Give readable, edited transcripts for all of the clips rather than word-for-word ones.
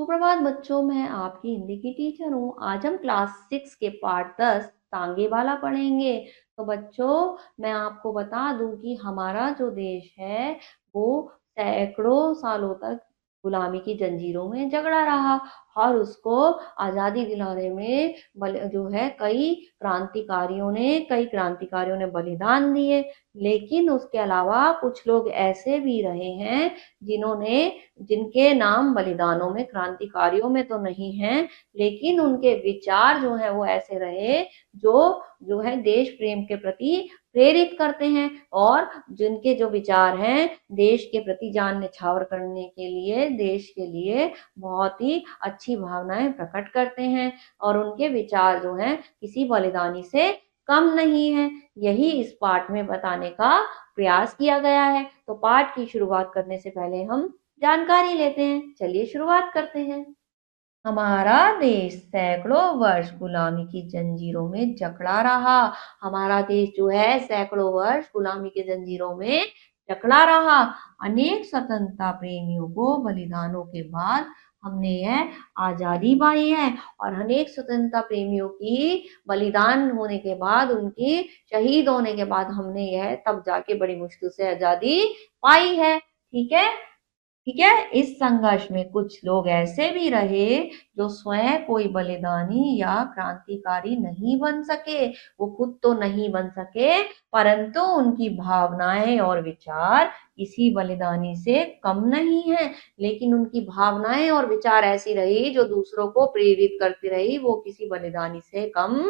सुप्रभात बच्चों, मैं आपकी हिंदी की टीचर हूँ। आज हम क्लास 6 के पाठ 10 तांगे वाला पढ़ेंगे। तो बच्चों, मैं आपको बता दूं कि हमारा जो देश है वो सैकड़ों सालों तक गुलामी की जंजीरों में जकड़ा रहा और उसको आज़ादी दिलाने में जो है कई क्रांतिकारियों ने बलिदान दिए। लेकिन उसके अलावा कुछ लोग ऐसे भी रहे हैं जिन्होंने जिनके नाम बलिदानों में क्रांतिकारियों में तो नहीं है, लेकिन उनके विचार जो है वो ऐसे रहे जो जो है देश प्रेम के प्रति प्रेरित करते हैं और जिनके जो विचार हैं देश के प्रति जान न्यौछावर करने के लिए, देश के लिए बहुत ही अच्छी भावनाएं प्रकट करते हैं और उनके विचार जो हैं किसी बलिदानी से कम नहीं है। यही इस पाठ में बताने का प्रयास किया गया है। तो पाठ की शुरुआत करने से पहले हम जानकारी लेते हैं। चलिए शुरुआत करते हैं। हमारा देश सैकड़ों वर्ष गुलामी की जंजीरों में जकड़ा रहा। हमारा देश जो है सैकड़ों वर्ष गुलामी के जंजीरों में जकड़ा रहा। अनेक स्वतंत्रता प्रेमियों को बलिदानों के बाद हमने यह आजादी पाई है और अनेक स्वतंत्रता प्रेमियों की बलिदान होने के बाद, उनकी शहीद होने के बाद हमने यह तब जाके बड़ी मुश्किल से आजादी पाई है। ठीक है। ठीक है। इस संघर्ष में कुछ लोग ऐसे भी रहे जो स्वयं कोई बलिदानी या क्रांतिकारी नहीं बन सके। वो खुद तो नहीं बन सके, परंतु उनकी भावनाएं और विचार किसी बलिदानी से कम नहीं है। लेकिन उनकी भावनाएं और विचार ऐसी रही जो दूसरों को प्रेरित करती रही, वो किसी बलिदानी से कम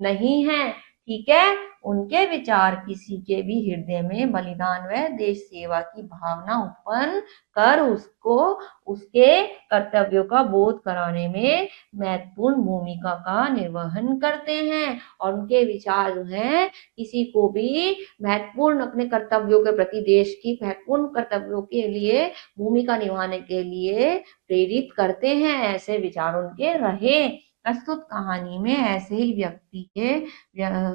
नहीं है। ठीक है। उनके विचार किसी के भी हृदय में बलिदान व देश सेवा की भावना उत्पन्न कर उसको उसके कर्तव्यों का बोध कराने में महत्वपूर्ण भूमिका का निर्वहन करते हैं और उनके विचार जो हैं किसी को भी महत्वपूर्ण अपने कर्तव्यों के प्रति, देश की महत्वपूर्ण कर्तव्यों के लिए भूमिका निभाने के लिए प्रेरित करते हैं। ऐसे विचार उनके रहे। प्रस्तुत कहानी में ऐसे ही व्यक्ति के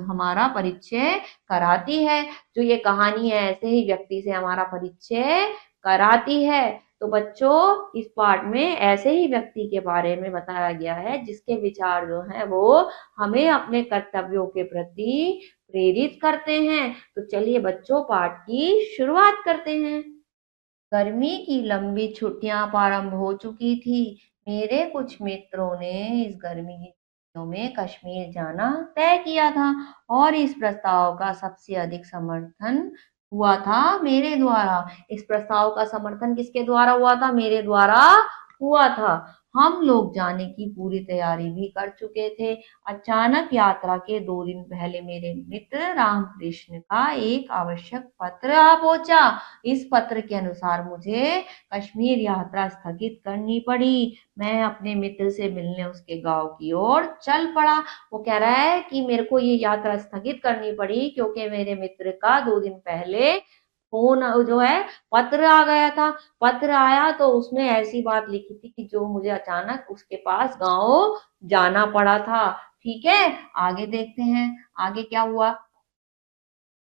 हमारा परिचय कराती है। जो ये कहानी है ऐसे ही व्यक्ति से हमारा परिचय कराती है। तो बच्चों, इस पाठ में ऐसे ही व्यक्ति के बारे में बताया गया है जिसके विचार जो हैं वो हमें अपने कर्तव्यों के प्रति प्रेरित करते हैं। तो चलिए बच्चों, पाठ की शुरुआत करते हैं। गर्मी की लंबी छुट्टियां प्रारंभ हो चुकी थी। मेरे कुछ मित्रों ने इस गर्मी की छुट्टियों में कश्मीर जाना तय किया था और इस प्रस्ताव का सबसे अधिक समर्थन हुआ था मेरे द्वारा। इस प्रस्ताव का समर्थन किसके द्वारा हुआ था? मेरे द्वारा हुआ था। हम लोग जाने की पूरी तैयारी भी कर चुके थे। अचानक यात्रा के 2 दिन पहले मेरे मित्र रामकृष्ण का एक आवश्यक पत्र आ पहुंचा। इस पत्र के अनुसार मुझे कश्मीर यात्रा स्थगित करनी पड़ी। मैं अपने मित्र से मिलने उसके गांव की ओर चल पड़ा। वो कह रहा है कि मेरे को ये यात्रा स्थगित करनी पड़ी क्योंकि मेरे मित्र का 2 दिन पहले फोन जो है पत्र आ गया था। पत्र आया तो उसमें ऐसी बात लिखी थी कि जो मुझे अचानक उसके पास गांव जाना पड़ा था। ठीक है। आगे देखते हैं आगे क्या हुआ।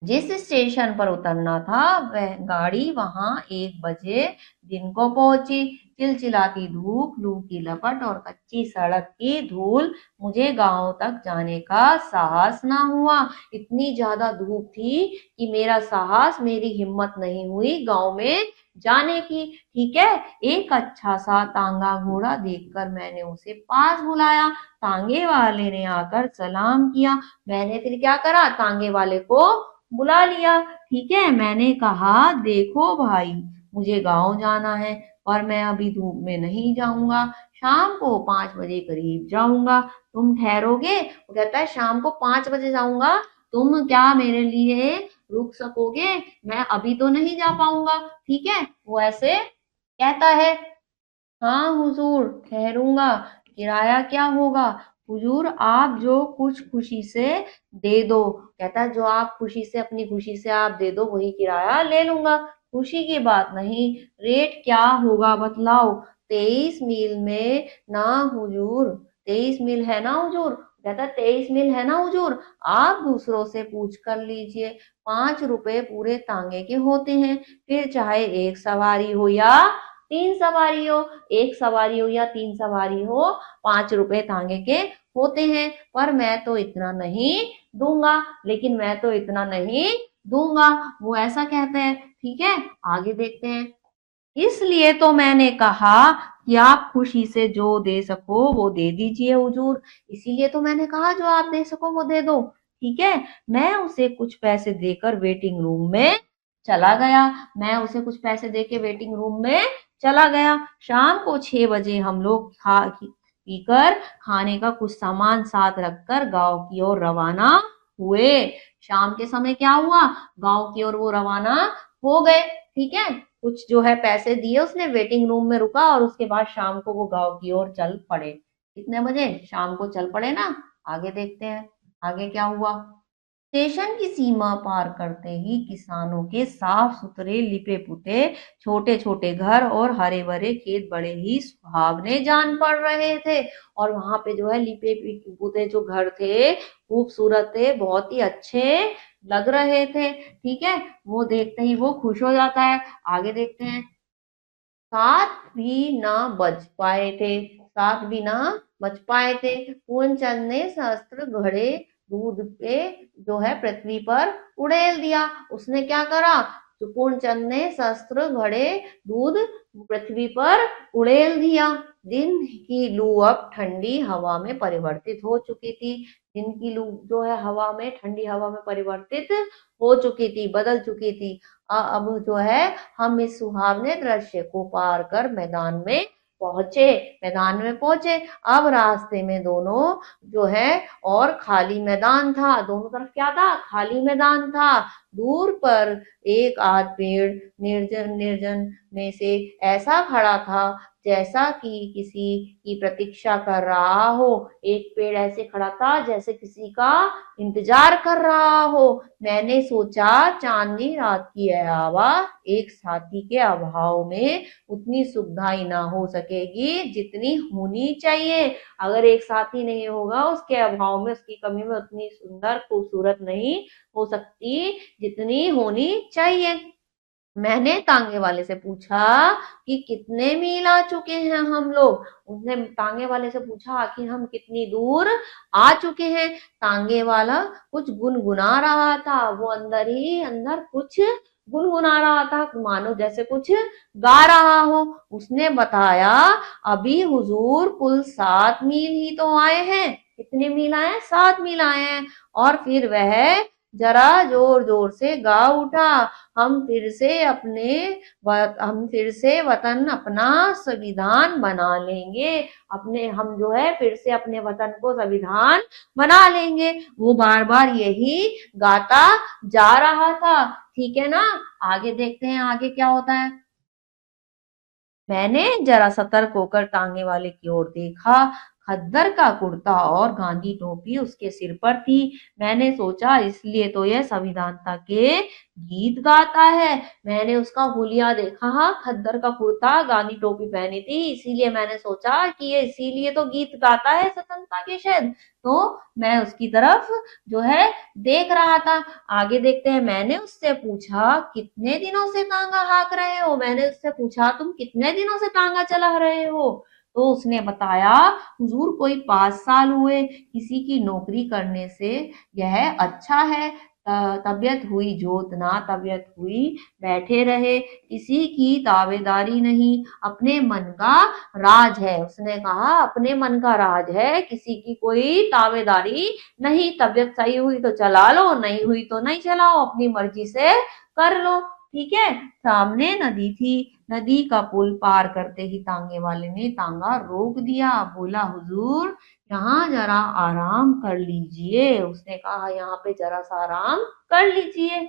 जिस स्टेशन पर उतरना था वह गाड़ी वहां 1 बजे दिन को पहुंची। चिलचिलाती धूप, लू की लपट और कच्ची सड़क की धूल, मुझे गांव तक जाने का साहस ना हुआ। इतनी ज्यादा धूप थी कि मेरा साहस, मेरी हिम्मत नहीं हुई गांव में जाने की। ठीक है। एक अच्छा सा तांगा घोड़ा देखकर मैंने उसे पास बुलाया। तांगे वाले ने आकर सलाम किया। मैंने फिर क्या करा? तांगे वाले को बुला लिया। ठीक है। मैंने कहा, देखो भाई, मुझे गांव जाना है और मैं अभी धूप में नहीं जाऊंगा। शाम को 5 बजे करीब जाऊंगा। तुम ठहरोगे? वो कहता है शाम को 5 बजे जाऊंगा, तुम क्या मेरे लिए रुक सकोगे? मैं अभी तो नहीं जा पाऊंगा। ठीक है। वो ऐसे कहता है। हाँ हुजूर, ठहरूंगा। किराया क्या होगा? हुजूर, आप जो कुछ खुशी से दे दो। कहता है जो आप खुशी से, अपनी खुशी से आप दे दो वही किराया ले लूंगा। खुशी की बात नहीं, रेट क्या होगा बतलाओ। 23 मील में ना हुजूर। 23 मील है ना हुजूर? कहता है 23 मील है ना हुजूर? आप दूसरों से पूछ कर लीजिए। 5 रुपए पूरे तांगे के होते हैं। फिर चाहे एक सवारी हो या 3 सवारी हो, 1 सवारी हो या 3 सवारी हो, 5 रुपए तांगे के होते हैं। पर मैं तो इतना नहीं दूंगा, लेकिन मैं तो इतना नहीं दूंगा, वो ऐसा कहते हैं। ठीक है, आगे देखते हैं। इसलिए तो मैंने कहा कि आप खुशी से जो दे सको वो दे दीजिए हुजूर। इसीलिए तो मैंने कहा जो आप दे सको वो दे दो। ठीक है, मैं उसे कुछ पैसे देकर वेटिंग रूम में चला गया। मैं उसे कुछ पैसे देके वेटिंग रूम में चला गया। शाम को 6 बजे हम लोग खा पीकर खाने का कुछ सामान साथ रखकर गांव की ओर रवाना हुए। शाम के समय क्या हुआ, गांव की ओर वो रवाना हो गए। ठीक है, कुछ जो है पैसे दिए उसने, वेटिंग रूम में रुका और उसके बाद शाम को वो गांव की ओर चल पड़े। कितने बजे, शाम को चल पड़े ना। आगे देखते हैं आगे क्या हुआ। स्टेशन की सीमा पार करते ही किसानों के साफ सुथरे लिपे पुते छोटे छोटे घर और हरे भरे खेत बड़े ही सुहावने जान पड़ रहे थे। और वहां पे जो है लिपे पुते जो घर थे खूबसूरत थे, बहुत ही अच्छे लग रहे थे। ठीक है, वो देखते ही वो खुश हो जाता है। आगे देखते हैं। सात भी ना बच पाए थे, सात भी ना बच पाए थे, पूर्णचंद ने सहस्त्र घड़े दूध पे जो है पृथ्वी पर उड़ेल दिया। उसने क्या करा, तो पूर्णचंद ने सहस्त्र घड़े दूध पृथ्वी पर उड़ेल दिया। दिन की लू अब ठंडी हवा में परिवर्तित हो चुकी थी। दिन की लू जो है हवा में, ठंडी हवा में परिवर्तित हो चुकी थी, बदल चुकी थी। अब जो है हम इस सुहावने दृश्य को पार कर मैदान में पहुंचे। मैदान में पहुंचे, अब रास्ते में दोनों जो है और खाली मैदान था, दोनों तरफ क्या था, खाली मैदान था। दूर पर एक आध पेड़ निर्जन निर्जन में से ऐसा खड़ा था जैसा कि किसी की प्रतीक्षा कर रहा हो। एक पेड़ ऐसे खड़ा था जैसे किसी का इंतजार कर रहा हो। मैंने सोचा चांदनी रात की यह हवा एक साथी के अभाव में उतनी सुखदाई ना हो सकेगी जितनी होनी चाहिए। अगर एक साथी नहीं होगा उसके अभाव में, उसकी कमी में उतनी सुंदर खूबसूरत नहीं हो सकती जितनी होनी चाहिए। मैंने तांगे वाले से पूछा कि कितने मील आ चुके हैं हम लोग। उसने तांगे वाले से पूछा आखिर हम कितनी दूर आ चुके हैं। तांगे वाला कुछ गुनगुना रहा था, वो अंदर ही अंदर कुछ गुनगुना रहा था, मानो जैसे कुछ गा रहा हो। उसने बताया अभी हुजूर कुल 7 मील ही तो आए हैं। कितने मील आए हैं, 7 मील आए हैं। और फिर वह जरा जोर जोर से गा उठा, हम फिर से हम फिर से वतन अपना संविधान बना लेंगे। हम जो है फिर से अपने वतन को संविधान बना लेंगे। वो बार बार यही गाता जा रहा था। ठीक है ना, आगे देखते हैं आगे क्या होता है। मैंने जरा सतर्क होकर तांगे वाले की ओर देखा। खद्दर का कुर्ता और गांधी टोपी उसके सिर पर थी। मैंने सोचा इसलिए तो यह संविधानता के गीत गाता है। मैंने उसका हुलिया देखा, हाँ, खद्दर का कुर्ता गांधी टोपी पहनी थी, इसीलिए मैंने सोचा कि ये इसीलिए तो गीत गाता है स्वतंत्रता के शायद। तो मैं उसकी तरफ जो है देख रहा था। आगे देखते हैं। मैंने उससे पूछा कितने दिनों से तांगा हाँक रहे हो, मैंने उससे पूछा तुम कितने दिनों से तांगा चला रहे हो। तो उसने बताया हुजूर कोई 5 साल हुए, किसी की नौकरी करने से यह अच्छा है। तबीयत हुई जोतना, तबीयत हुई बैठे रहे, किसी की तावेदारी नहीं, अपने मन का राज है। उसने कहा अपने मन का राज है, किसी की कोई तावेदारी नहीं। तबीयत सही हुई तो चला लो, नहीं हुई तो नहीं चलाओ, अपनी मर्जी से कर लो। ठीक है, सामने नदी थी। नदी का पुल पार करते ही तांगे वाले ने तांगा रोक दिया। बोला हुजूर यहाँ जरा आराम कर लीजिए। उसने कहा यहाँ पे जरा सा आराम कर लीजिए।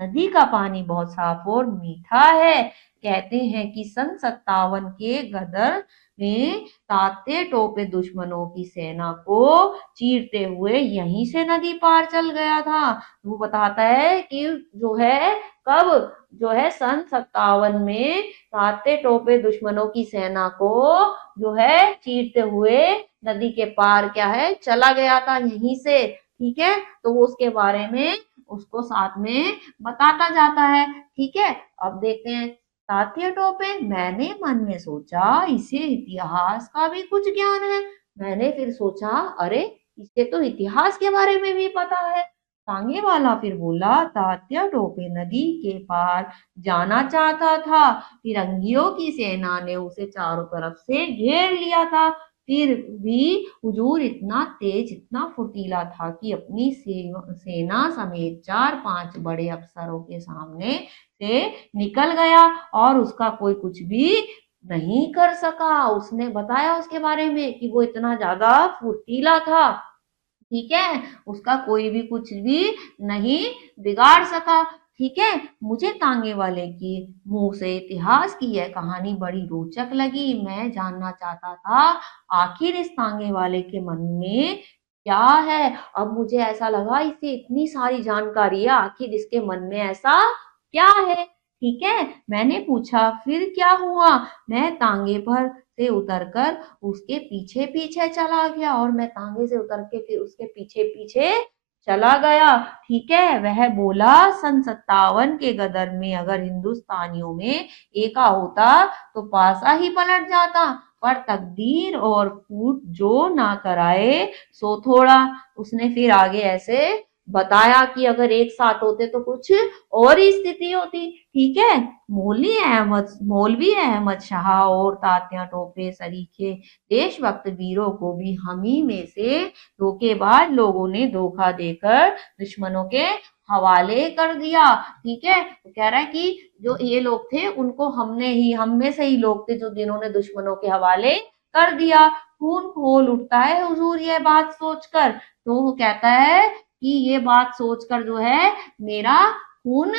नदी का पानी बहुत साफ और मीठा है। कहते हैं कि सन 57 के गदर में ताते टोपे दुश्मनों की सेना को चीरते हुए यहीं से नदी पार चल गया था। वो बताता है कि जो है कब, जो है सन 57 में ताते टोपे दुश्मनों की सेना को जो है चीरते हुए नदी के पार क्या है चला गया था यहीं से। ठीक है, तो वो उसके बारे में उसको साथ में बताता जाता है। ठीक है, अब देखते हैं तात्या टोपे, मैंने मन में सोचा इसे इतिहास का भी कुछ ज्ञान है। मैंने फिर सोचा, अरे इसे तो इतिहास के बारे में भी पता है। तांगे वाला फिर बोला, तात्या टोपे नदी के पार जाना चाहता था। फिरंगियों की सेना ने उसे चारों तरफ से घेर लिया था। फिर भी हुजूर इतना तेज, इतना फुर्तीला था कि अपनी सेना समेत 4-5 बड़े अफसरों के सामने से निकल गया और उसका कोई कुछ भी नहीं कर सका। उसने बताया उसके बारे में कि वो इतना ज्यादा फुर्तीला था, ठीक है, उसका कोई भी कुछ भी नहीं बिगाड़ सका। ठीक है, मुझे तांगे वाले की मुंह से इतिहास की यह कहानी बड़ी रोचक लगी। मैं जानना चाहता था आखिर इस तांगे वाले के मन में क्या है। अब मुझे ऐसा लगा इसे इतनी सारी जानकारी है, आखिर इसके मन में ऐसा क्या है। ठीक है, मैंने पूछा फिर क्या हुआ। मैं तांगे पर से उतरकर उसके पीछे पीछे चला गया और मैं तांगे से उतर के फिर उसके पीछे पीछे चला गया। ठीक है, वह बोला, सन 57 के गदर में अगर हिंदुस्तानियों में एका होता तो पासा ही पलट जाता, पर तकदीर और फूट जो ना कराए सो थोड़ा। उसने फिर आगे ऐसे बताया कि अगर एक साथ होते तो कुछ और ही स्थिति होती। ठीक है, मौलवी अहमद शाह और तात्या टोपे सरीखे देशभक्त वीरों को भी हम ही में से धोखेबाज लोगों ने धोखा देकर दुश्मनों के हवाले कर दिया। ठीक है, तो कह रहा है कि जो ये लोग थे उनको हम में से ही लोग थे जो जिन्होंने दुश्मनों के हवाले कर दिया। खून खोल उठता है हुजूर ये बात सोचकर। तो वो कहता है कि ये बात सोचकर जो है मेरा खून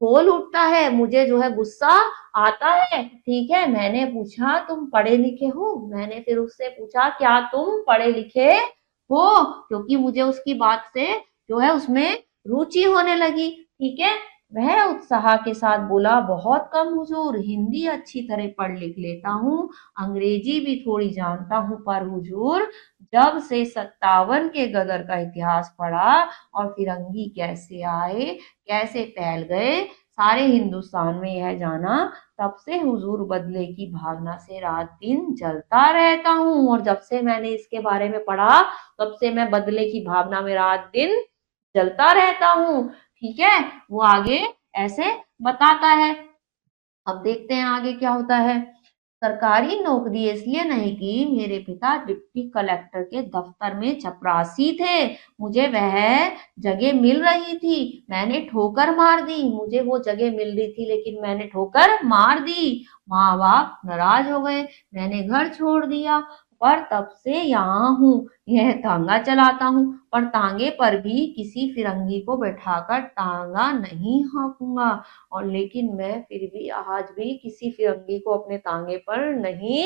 खोल उठता है, मुझे जो है गुस्सा आता है। ठीक है, मैंने पूछा तुम पढ़े लिखे हो। मैंने फिर उससे पूछा क्या तुम पढ़े लिखे हो, क्योंकि मुझे उसकी बात से जो है उसमें रुचि होने लगी। ठीक है, वह उत्साह के साथ बोला, बहुत कम हुजूर, हिंदी अच्छी तरह पढ़ लिख लेता हूँ, अंग्रेजी भी थोड़ी जानता हूँ, पर हुजूर जब से 57 के गदर का इतिहास पढ़ा और फिरंगी कैसे आए, कैसे फैल गए सारे हिंदुस्तान में यह जाना, तब से हुजूर बदले की भावना से रात दिन जलता रहता हूँ। और जब से मैंने इसके बारे में पढ़ा तब से मैं बदले की भावना में रात दिन जलता रहता हूँ। ठीक है, वो आगे ऐसे बताता है। अब देखते हैं आगे क्या होता है। सरकारी नौकरी इसलिए नहीं की, मेरे पिता डिप्टी कलेक्टर के दफ्तर में चपरासी थे, मुझे वह जगह मिल रही थी, मैंने ठोकर मार दी। मुझे वो जगह मिल रही थी लेकिन मैंने ठोकर मार दी। माँ बाप नाराज हो गए, मैंने घर छोड़ दिया, पर तब से यहाँ हूँ, यह तांगा चलाता हूँ, पर तांगे पर भी किसी फिरंगी को बैठाकर तांगा नहीं हाँकूंगा। और लेकिन मैं फिर भी आज भी किसी फिरंगी को अपने तांगे पर नहीं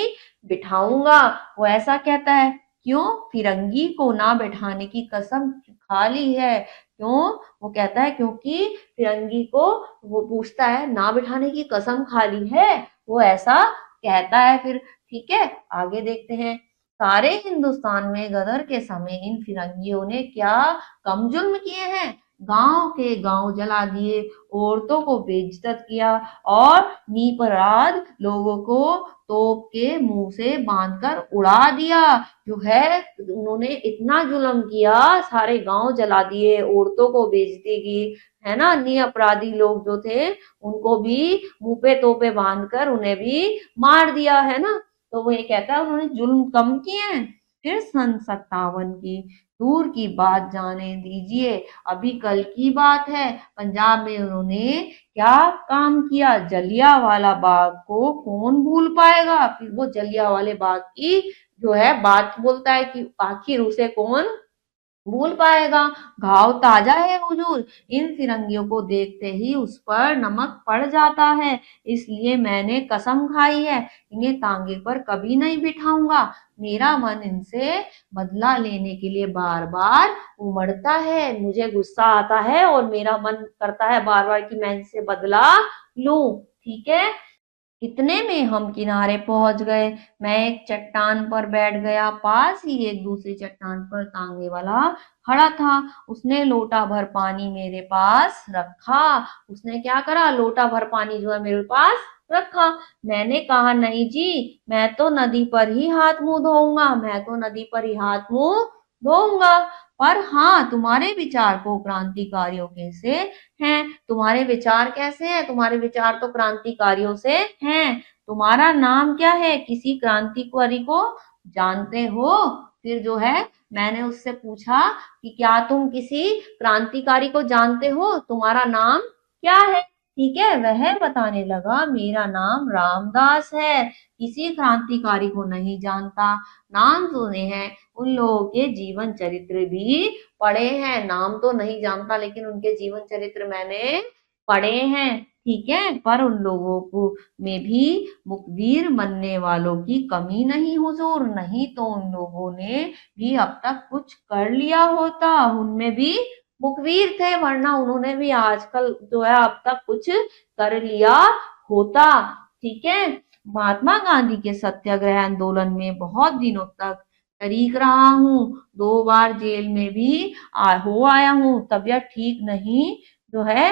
बिठाऊंगा। वो ऐसा कहता है। क्यों? फिरंगी को ना बैठाने की कसम खा ली है। क्यों? वो कहता है क्योंकि फिरंगी को, वो पूछता है, ना बिठाने की कसम खा ली है, वो ऐसा कहता है फिर। ठीक है, आगे देखते हैं। सारे हिंदुस्तान में गदर के समय इन फिरंगियों ने क्या कम जुल्म किए हैं। गांव के गांव जला दिए, औरतों को बेइज्जत किया और निरपराध लोगों को तोप के मुंह से बांधकर उड़ा दिया। जो है उन्होंने इतना जुल्म किया, सारे गांव जला दिए, औरतों को बेइज्जती की, है ना, निरपराधी लोग जो थे उनको भी मुंह पे तोपे बांधकर उन्हें भी मार दिया, है ना। तो वो ये कहता है उन्होंने जुल्म कम किए हैं। फिर सन 57 की दूर की बात जाने दीजिए, अभी कल की बात है, पंजाब में उन्होंने क्या काम किया। जलियांवाला बाग को कौन भूल पाएगा। फिर वो जलियांवाले बाग की जो है बात बोलता है कि आखिर उसे कौन भूल पाएगा। घाव ताजा है हुजूर, इन फिरंगियों को देखते ही उस पर नमक पड़ जाता है, इसलिए मैंने कसम खाई है इन्हें तांगे पर कभी नहीं बिठाऊंगा। मेरा मन इनसे बदला लेने के लिए बार बार उमड़ता है, मुझे गुस्सा आता है और मेरा मन करता है बार बार कि मैं इनसे बदला लूं। ठीक है, इतने में हम किनारे पहुंच गए। मैं एक चट्टान पर बैठ गया, पास ही एक दूसरी चट्टान पर तांगे वाला खड़ा था। उसने लोटा भर पानी मेरे पास रखा। उसने क्या करा, लोटा भर पानी जो है मेरे पास रखा। मैंने कहा नहीं जी, मैं तो नदी पर ही हाथ मुंह धोऊंगा, मैं तो नदी पर ही हाथ मुंह धोऊंगा। पर हाँ, तुम्हारे विचार को क्रांतिकारियों के से हैं। तुम्हारे विचार कैसे हैं? तुम्हारे विचार तो क्रांतिकारियों से हैं। तुम्हारा नाम क्या है? किसी क्रांतिकारी को जानते हो? फिर जो है, मैंने उससे पूछा कि क्या तुम किसी क्रांतिकारी को जानते हो? तुम्हारा नाम क्या है? ठीक है, वह बताने लगा मेरा नाम रामदास है। किसी क्रांतिकारी को नहीं जानता, नाम सुने हैं, उन लोगों के जीवन चरित्र भी पढ़े हैं। नाम तो नहीं जानता लेकिन उनके जीवन चरित्र मैंने पढ़े हैं। ठीक है, पर उन लोगों को में भी मुखबिर बनने वालों की कमी नहीं हुजूर, नहीं तो उन लोगों ने भी अब तक कुछ कर लिया होता। उनमें भी मुखबिर थे, वरना उन्होंने भी आजकल जो है अब तक कुछ कर लिया होता। ठीक है, महात्मा गांधी के सत्याग्रह आंदोलन में बहुत दिनों तक शरीक रहा हूँ। 2 बार जेल में भी हो आया हूँ। तबीयत ठीक नहीं जो है,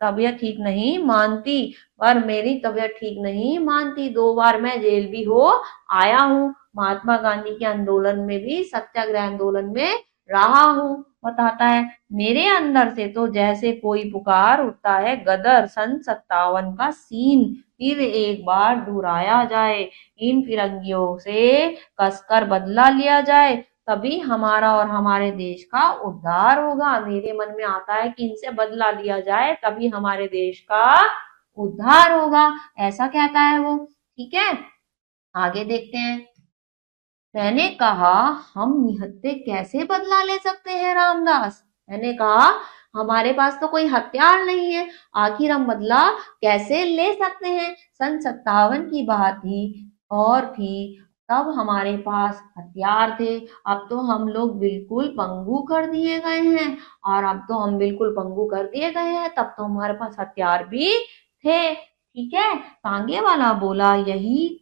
तबीयत ठीक नहीं मानती, पर मेरी तबीयत ठीक नहीं मानती। 2 बार मैं जेल भी हो आया हूँ। महात्मा गांधी के आंदोलन में भी, सत्याग्रह आंदोलन में रहा हूँ। बताता है, मेरे अंदर से तो जैसे कोई पुकार उठता है, गदर सन 57 का सीन फिर एक बार दोहराया जाए, इन फिरंगियों से कसकर बदला लिया जाए, तभी हमारा और हमारे देश का उद्धार होगा। मेरे मन में आता है कि इनसे बदला लिया जाए, तभी हमारे देश का उद्धार होगा। ऐसा कहता है वो। ठीक है, आगे देखते हैं। मैंने कहा, हम निहत्थे कैसे बदला ले सकते हैं रामदास? मैंने कहा, हमारे पास तो कोई हथियार नहीं है, आखिर हम बदला कैसे ले सकते हैं? सन 57 की बात थी और थी, तब हमारे पास हथियार थे। अब तो हम लोग बिल्कुल पंगु कर दिए गए हैं, और अब तो हम बिल्कुल पंगु कर दिए गए हैं, तब तो हमारे पास हथियार भी थे। ठीक है, तांगे वाला बोला, यही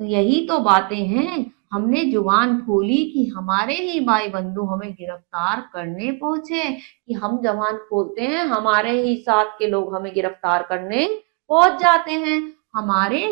यही तो बातें हैं। हमने जुबान खोली कि हमारे ही भाई बंधु हमें गिरफ्तार करने पहुंचे, कि हम जबान खोलते हैं, हमारे ही साथ के लोग हमें गिरफ्तार करने पहुंच जाते हैं। हमारे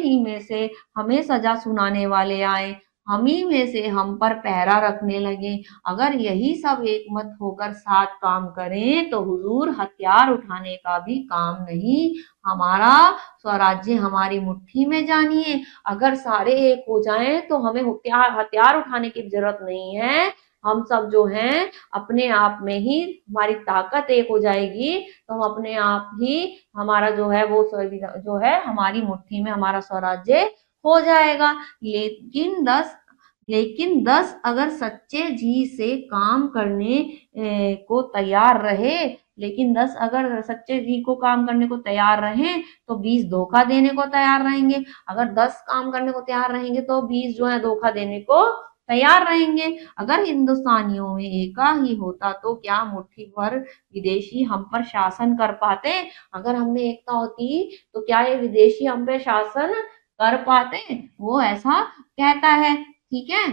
ही में से हमें सजा सुनाने वाले आए, हम ही में से हम पर पहरा रखने लगे। अगर यही सब एक मत होकर साथ काम करें तो हुजूर, हथियार उठाने का भी काम नहीं, हमारा स्वराज्य हमारी मुट्ठी में जानिए। अगर सारे एक हो जाएं तो हमें हथियार हथियार उठाने की जरूरत नहीं है। हम सब जो हैं अपने आप में ही, हमारी ताकत एक हो जाएगी तो हम अपने आप ही, हमारा जो है वो जो है हमारी मुट्ठी में हमारा स्वराज्य हो जाएगा। लेकिन 10 अगर सच्चे जी से काम करने को तैयार रहे, लेकिन 10 अगर सच्चे जी को काम करने को तैयार रहें तो 20 धोखा देने को तैयार रहेंगे। अगर 10 काम करने को तैयार रहेंगे तो 20 जो है धोखा देने को तैयार रहेंगे। अगर हिंदुस्तानियों में एका ही होता तो क्या मुट्ठी भर विदेशी हम पर शासन कर पाते? अगर हम में एकता होती तो क्या ये विदेशी हम पे शासन कर पाते? वो ऐसा कहता है। ठीक है,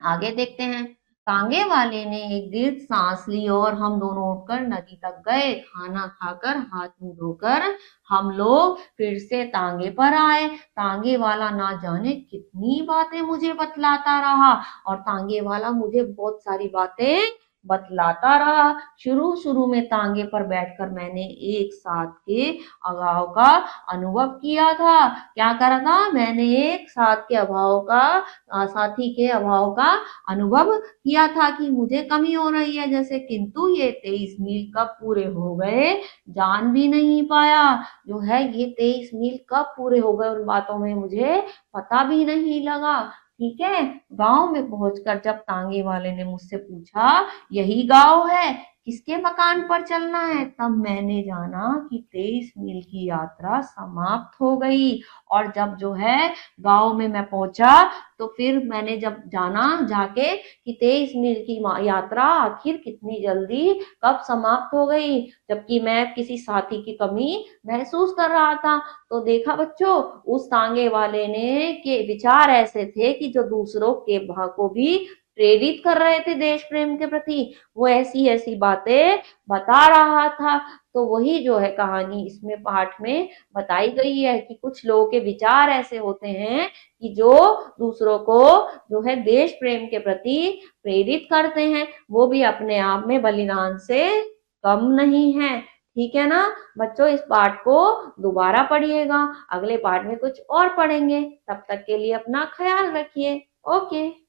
आगे देखते हैं। तांगे वाले ने एक दीर्घ सांस ली और हम दोनों उठकर नदी तक गए। खाना खाकर हाथ मुंह धोकर हम लोग फिर से तांगे पर आए। तांगे वाला ना जाने कितनी बातें मुझे बतलाता रहा, और तांगे वाला मुझे बहुत सारी बातें बतलाता रहा। शुरू शुरू में तांगे पर बैठकर मैंने एक साथ के अभाव का अनुभव किया था। क्या करा था? मैंने एक साथ के अभाव का, साथी के अभाव का अनुभव किया था कि मुझे कमी हो रही है जैसे। किंतु ये 23 मील कब पूरे हो गए जान भी नहीं पाया। जो है ये 23 मील कब पूरे हो गए, उन बातों में मुझे पता भी नहीं लगा। ठीक है, गांव में पहुंचकर जब तांगे वाले ने मुझसे पूछा, यही गांव है, किसके मकान पर चलना है, तब मैंने जाना कि 23 मील की यात्रा समाप्त हो गई। और जब जो है गांव में मैं पहुंचा तो फिर मैंने जब जाना जाके कि 23 मील की यात्रा आखिर कितनी जल्दी कब समाप्त हो गई, जबकि मैं किसी साथी की कमी महसूस कर रहा था। तो देखा बच्चों, उस तांगे वाले ने के विचार ऐसे थे कि जो दूसरों के को भी प्रेरित कर रहे थे देश प्रेम के प्रति, वो ऐसी ऐसी बातें बता रहा था। तो वही जो है कहानी इसमें पाठ में बताई गई है कि कुछ लोगों के विचार ऐसे होते हैं कि जो दूसरों को जो है देश प्रेम के प्रति प्रेरित करते हैं, वो भी अपने आप में बलिदान से कम नहीं है। ठीक है ना बच्चों, इस पाठ को दोबारा पढ़िएगा, अगले पाठ में कुछ और पढ़ेंगे। तब तक के लिए अपना ख्याल रखिए। ओके।